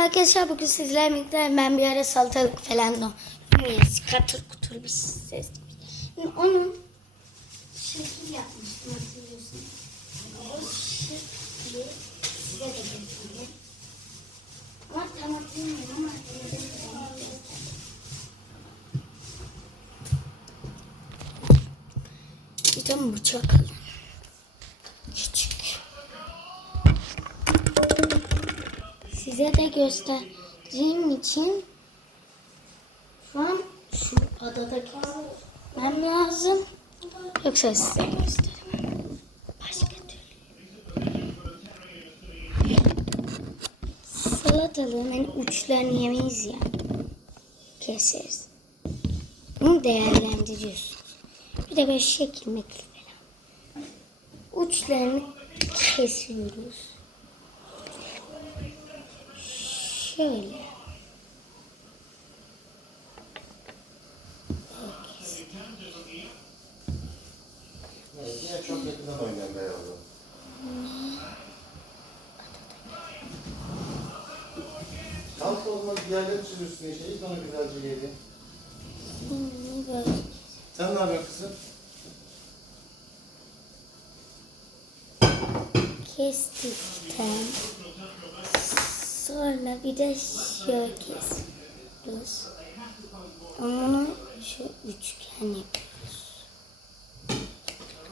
arkadaşlar bugün sizlerle birlikte ben bir ara salatalık falan yes, katır kutur bir ses. Onun şekil yapmıştım hatırlıyorsunuz. O şekli size de göstereyim. Ama tam hatırlamıyorum ama. Bir de bıçak alın. Size de göstereceğim için şu an şu adada gezmem lazım. Yoksa size gösteremem. Başka türlü. Salatalığın hani uçlarını yemeyiz ya. Keseriz. Bunu değerlendiriyoruz. Bir de böyle şekil mekil falan. Uçlarını kesiyoruz. Şöyle. Evet, yine çok yakından oynayan beyazı. Kalk olmaz diğerleri işte. İlk onu güzelce yedi. Sen ne yapıyorsun kızım? Kestikten sonra bir de şöyle kesiyoruz. Onu şu üçgen yapıyoruz.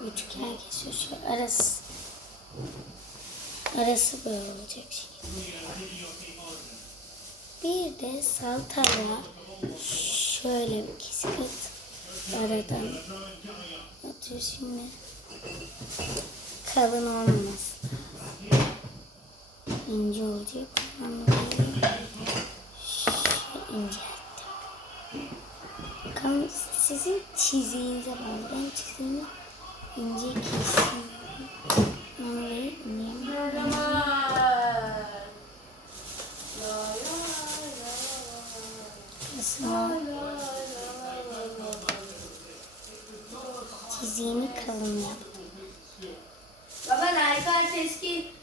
Üçgen kesiyoruz. Şu arası arası böyle olacak şekilde. Bir de salatalığa şöyle bir kesik at. Aradan atıyor şimdi. Kalın olmaz. İnce olacak. Ondan dolayı şöyle incelttim. Bakalım sizin çiziğinize bağlı. Ben çiziğimi ince kestim. Ondan dolayı ineyim. Aslında çiziğimi kalın yap. Baba Naykar Keskin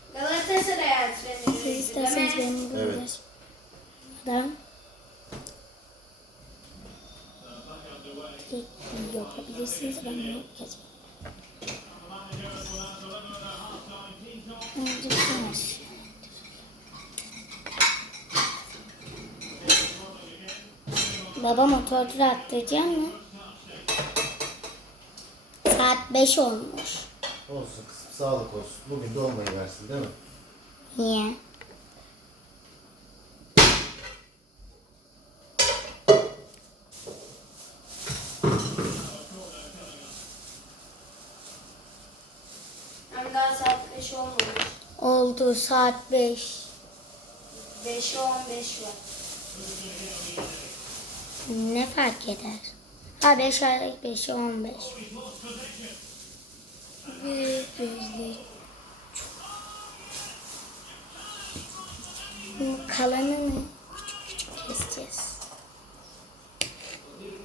Galatasaray antrenörü. Siz isterseniz benim Evet. evet. Adam yapabilirsiniz. Ben bunu yapacağım. Önce aşağı indir. Baba motorcu attıracak mı? Saat 5 olmuş. Olsun kızım. Sağlık olsun. Bugün de olmayı versin değil mi? Hem daha saat 5 olmamış. Oldu saat 5. 5'e 15 var. Ne fark eder? Ha 5 ay 5 15. Büyük gözleri. Kalanını küçük küçük keseceğiz. Küçük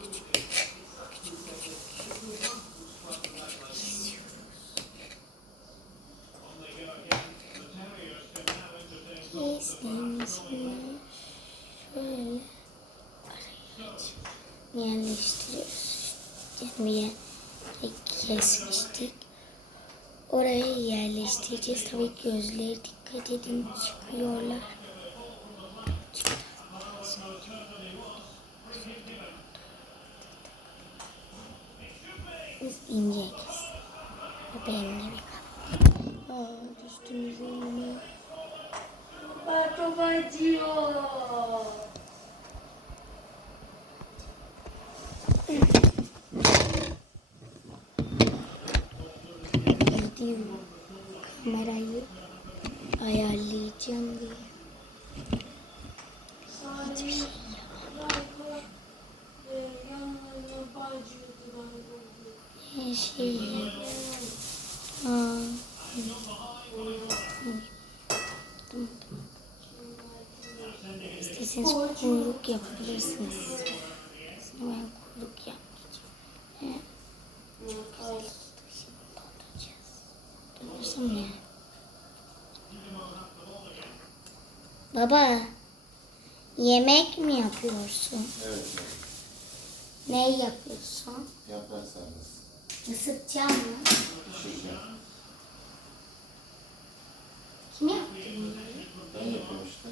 küçük, küçük küçük, gibi şöyle araya yerleştiriyoruz. Yere kesmiştik. Oraya yerleştireceğiz. Tabii gözleri dikkat edin çıkıyorlar. Biz ince kes. Bu benimle bir kap. Aa, düştüğümüz yerine. Baba çok acıyor. Gidiyorum. Ayarlayacağım diye. Hiçbir şey. Her yapıyorum. Aa, İsterseniz kuyruk yapabilirsiniz. Aslında ben kuyruk yapmayacağım. Evet. Çok güzel oldu. Şimdi dolduracağız. Dönürsün ya. Baba, yemek mi yapıyorsun? Evet. Ne yapıyorsun? Yaprak sarması. Isıtacağım mı? Pişireceğim. Kim yaptı? Ben yapıyorum işte.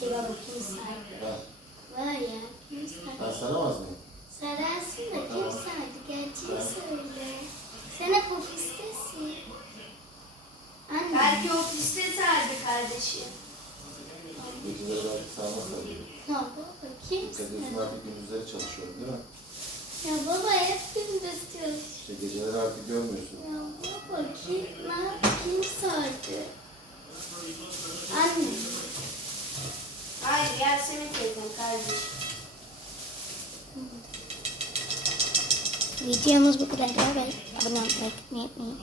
Bir baba kim sardı? Ben. Var ya, kim sardı? Ben saramaz mıyım? Sararsın da kim Tamam. sardı? Gerçeği Ben. söyle. Sen hep ofistesin. Anne. Belki ofiste sardı kardeşim. Geceleri belki sarma sarıyorum. Ya baba kim Dikkat ediyorsun sardı? artık gündüzleri çalışıyorum değil mi? Ya baba hep gündüz çalış. İşte geceleri artık görmüyorsun. Ya baba kim, ne, kim sardı? Anne. Hayır Yasemin teyzem kardeşim. Videomuz bu kadar. Abone olmayı unutmayın.